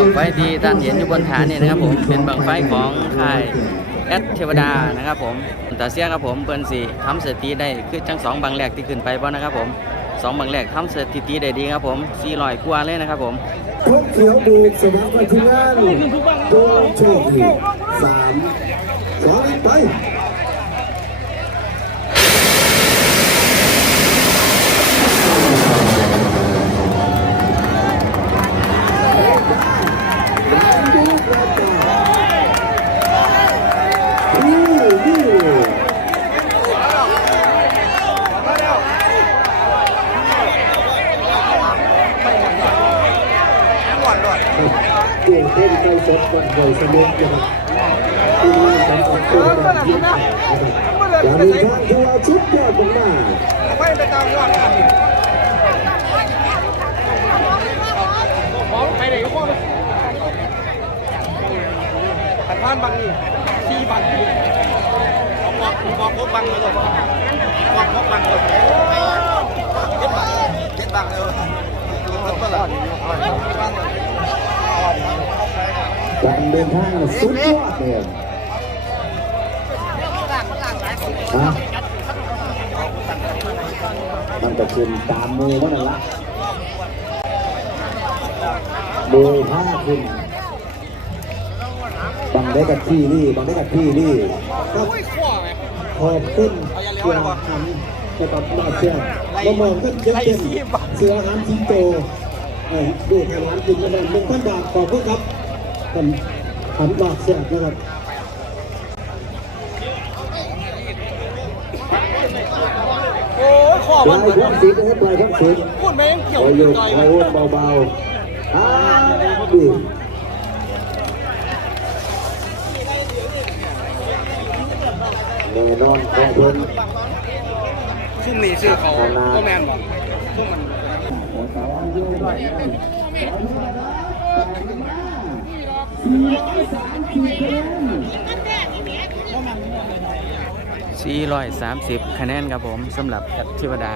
บังไฟที่ท่านเห็นอยู่บนฐานนี่นะครับผมเป็นบังไฟของค่ายแอดเทวดานะครับผมแต่เสียครับผมเปิ้นสิทำสถิติได้คือจังสองบังแรกที่ขึ้นไปบ่นะครับผมสองบังแรกทำสถิติได้ดีครับผม400กว่าเลยนะครับผมทุกเขียวดีสนามกันที่งานตัวโชคดีสามสองไป เกี่ยวเต้นไปสดวันบ่อยสนุกนะครับที่นี่สำหรับตัวแบบยิ่งใหญ่นะครับอยาลืมทางทัวร์ชุดยอดมากไปไปตามยอดกันของไปไหนก็พอขันพานบางนี่ทีบางนี่บอกบอกพบบางเลยบอกพบบางเลยเก็บบางเก็บบางเลยเก็บบางเลย ๆ การเดินทางสุดยอดเลยฮะมันก็ขึ้นตามมือมันนั่นละมือผ้าขึ้นบางได้กับที่นี่บางได้กับที่นี่ครับขอบคุณเสือหันนะครับมาเสือมาเมืองก็เจ็บเป็นเสือหันสิงโตเอ้ยดูทางหันกินกันเลยหนึ่งพันบาทขอบคุณครับ ท่านหันบาทเสียนะครับโอ้ยข้อปมัลานยพ้องสีนะครับปลายพ้องสีพูดไม่ยังเกี่ยวปล่อยอโยยู่กใจปล่อยวนเบาๆอ่าดีแน่นอนขอบคุณซุ่มนี่ซื้อเขาก็แมนบอกซุ่มมัน 430 คะแนนครับผมสำหรับทิวดา